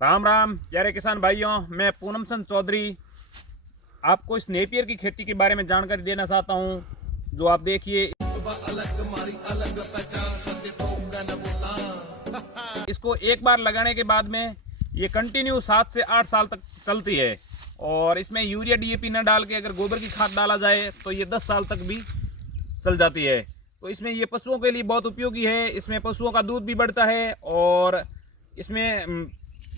राम राम प्यारे किसान भाइयों, मैं पूनम चंद चौधरी आपको इस नेपियर की खेती के बारे में जानकारी देना चाहता हूं। जो आप देखिए, इसको एक बार लगाने के बाद में ये कंटिन्यू 7 से 8 साल तक चलती है। और इसमें यूरिया डीएपी न डाल के अगर गोबर की खाद डाला जाए तो ये 10 साल तक भी चल जाती है। तो इसमें ये पशुओं के लिए बहुत उपयोगी है। इसमें पशुओं का दूध भी बढ़ता है और इसमें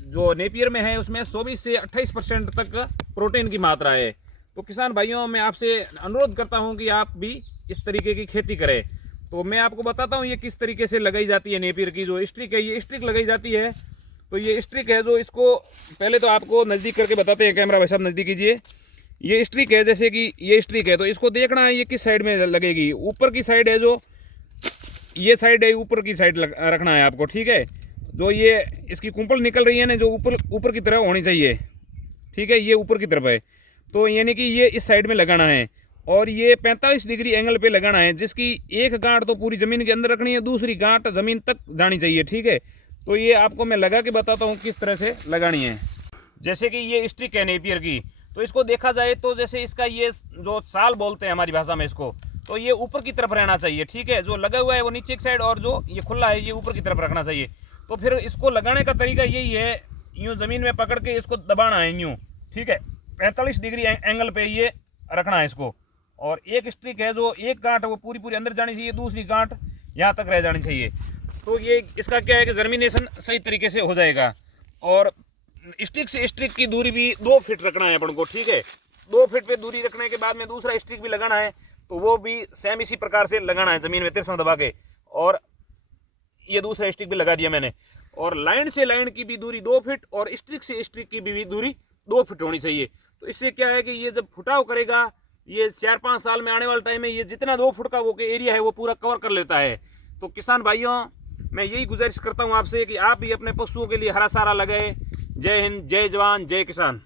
जो नेपियर में है उसमें 24 से 28% तक प्रोटीन की मात्रा है। तो किसान भाइयों, मैं आपसे अनुरोध करता हूं कि आप भी इस तरीके की खेती करें। तो मैं आपको बताता हूं ये किस तरीके से लगाई जाती है। नेपियर की जो स्ट्रिक है, ये स्ट्रिक लगाई जाती है। तो ये स्ट्रिक है जो इसको पहले तो आपको नज़दीक करके बताते हैं। कैमरा भाई साहब नज़दीक कीजिए। ये स्ट्रिक है, जैसे कि ये स्ट्रिक है तो इसको देखना है ये किस साइड में लगेगी। ऊपर की साइड है, जो ये साइड है ऊपर की साइड रखना है आपको, ठीक है। जो ये इसकी कुंपल निकल रही है ना, जो ऊपर की तरफ होनी चाहिए, ठीक है। ये ऊपर की तरफ है तो यानी कि ये इस साइड में लगाना है। और ये 45 डिग्री एंगल पे लगाना है, जिसकी एक गांठ तो पूरी ज़मीन के अंदर रखनी है, दूसरी गांठ ज़मीन तक जानी चाहिए, ठीक है। तो ये आपको मैं लगा के बताता हूँ किस तरह से लगानी है। जैसे कि ये स्ट्रिक है नेपियर की, तो इसको देखा जाए तो जैसे इसका ये जो साल बोलते हैं हमारी भाषा में इसको, तो ये ऊपर की तरफ रहना चाहिए, ठीक है। जो लगा हुआ है वो नीचे की साइड और जो ये खुला है ये ऊपर की तरफ रखना चाहिए। तो फिर इसको लगाने का तरीका यही है, यूँ ज़मीन में पकड़ के इसको दबाना है यूँ, ठीक है। 45 डिग्री एंगल पे ये रखना है इसको। और एक स्ट्रिक है, जो एक गांठ वो पूरी अंदर जानी चाहिए, दूसरी गांठ यहाँ तक रह जानी चाहिए। तो ये इसका क्या है कि जर्मिनेशन सही तरीके से हो जाएगा। और स्ट्रिक से स्ट्रिक की दूरी भी 2 फीट रखना है अपन को, ठीक है। 2 फीट पे दूरी रखने के बाद में दूसरा स्ट्रिक भी लगाना है, तो वो भी सेम इसी प्रकार से लगाना है, ज़मीन में तिरछा दबा के। और ये दूसरा स्ट्रिक भी लगा दिया मैंने। और लाइन से लाइन की भी दूरी 2 फीट और स्ट्रिक से स्ट्रिक की भी दूरी 2 फीट होनी चाहिए। तो इससे क्या है कि ये जब फुटाव करेगा, ये 4-5 साल में आने वाले टाइम में ये जितना 2 फुट का वो एरिया है वो पूरा कवर कर लेता है। तो किसान भाइयों, मैं यही गुजारिश करता हूँ आपसे कि आप भी अपने पशुओं के लिए हरा चारा लगाए। जय हिंद, जय जवान, जय किसान।